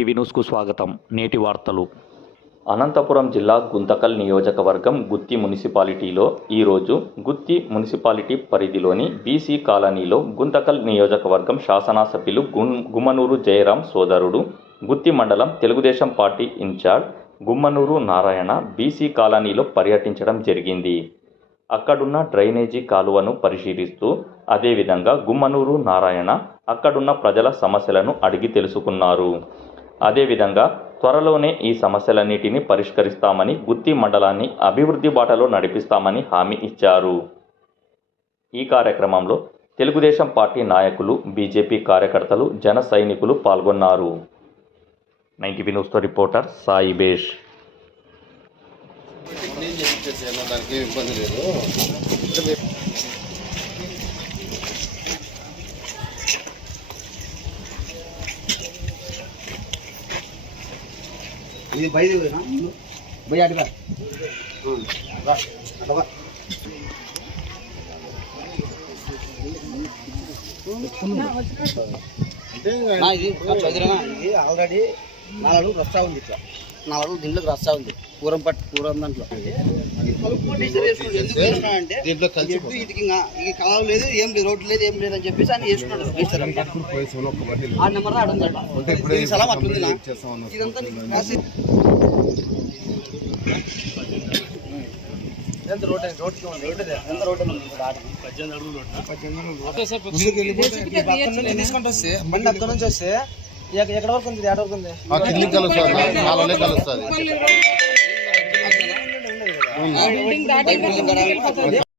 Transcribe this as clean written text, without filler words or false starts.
TV న్యూస్కు స్వాగతం. నేటి వార్తలు. అనంతపురం జిల్లా గుంతకల్ నియోజకవర్గం గుత్తి మున్సిపాలిటీలో ఈరోజు గుత్తి మున్సిపాలిటీ పరిధిలోని బీసీ కాలనీలో గుంతకల్ నియోజకవర్గం శాసనసభ్యులు గుమ్మనూరు జయరాం సోదరుడు, గుత్తి మండలం Telugu Desam party in charge Gummanur Narayana BC కాలనీలో పర్యటించడం జరిగింది. అక్కడున్న డ్రైనేజీ కాలువను పరిశీలిస్తూ అదేవిధంగా గుమ్మనూరు నారాయణ అక్కడున్న ప్రజల సమస్యలను అడిగి తెలుసుకున్నారు. అదేవిధంగా త్వరలోనే ఈ సమస్యలన్నిటిని పరిష్కరిస్తామని, గుత్తి మండలాన్ని అభివృద్ధి బాటలో నడిపిస్తామని హామీ ఇచ్చారు. ఈ కార్యక్రమంలో తెలుగుదేశం పార్టీ నాయకులు, బీజేపీ కార్యకర్తలు, జన సైనికులు పాల్గొన్నారు. 90 న్యూస్తో రిపోర్టర్ సాయి బేష్. దానికి ఇబ్బంది లేదు. ఇది బయట బయ అడిగా ఇది ఆల్రెడీ 4 అడుగులు రస్తా ఉంది. ఇట్లా 4 అడుగులు దీంట్లోకి రస్తా ఉంది. కూరం దాంట్లో దీంట్లో కలిసి ఇది కాలం లేదు, ఏం లేదు, రోడ్డు లేదు, ఏం లేదు అని చెప్పేసి ఆయన వేసుకున్నాడు. ఆ నెంబర్ అడుగుతాడు సలం అట్లుంది. ఇదంతా తీసుకుంటూ వస్తే బండి అక్కడ నుంచి వస్తే ఎక్కడ వరకు ఉంది, ఎక్కడ వరకు ఉంది.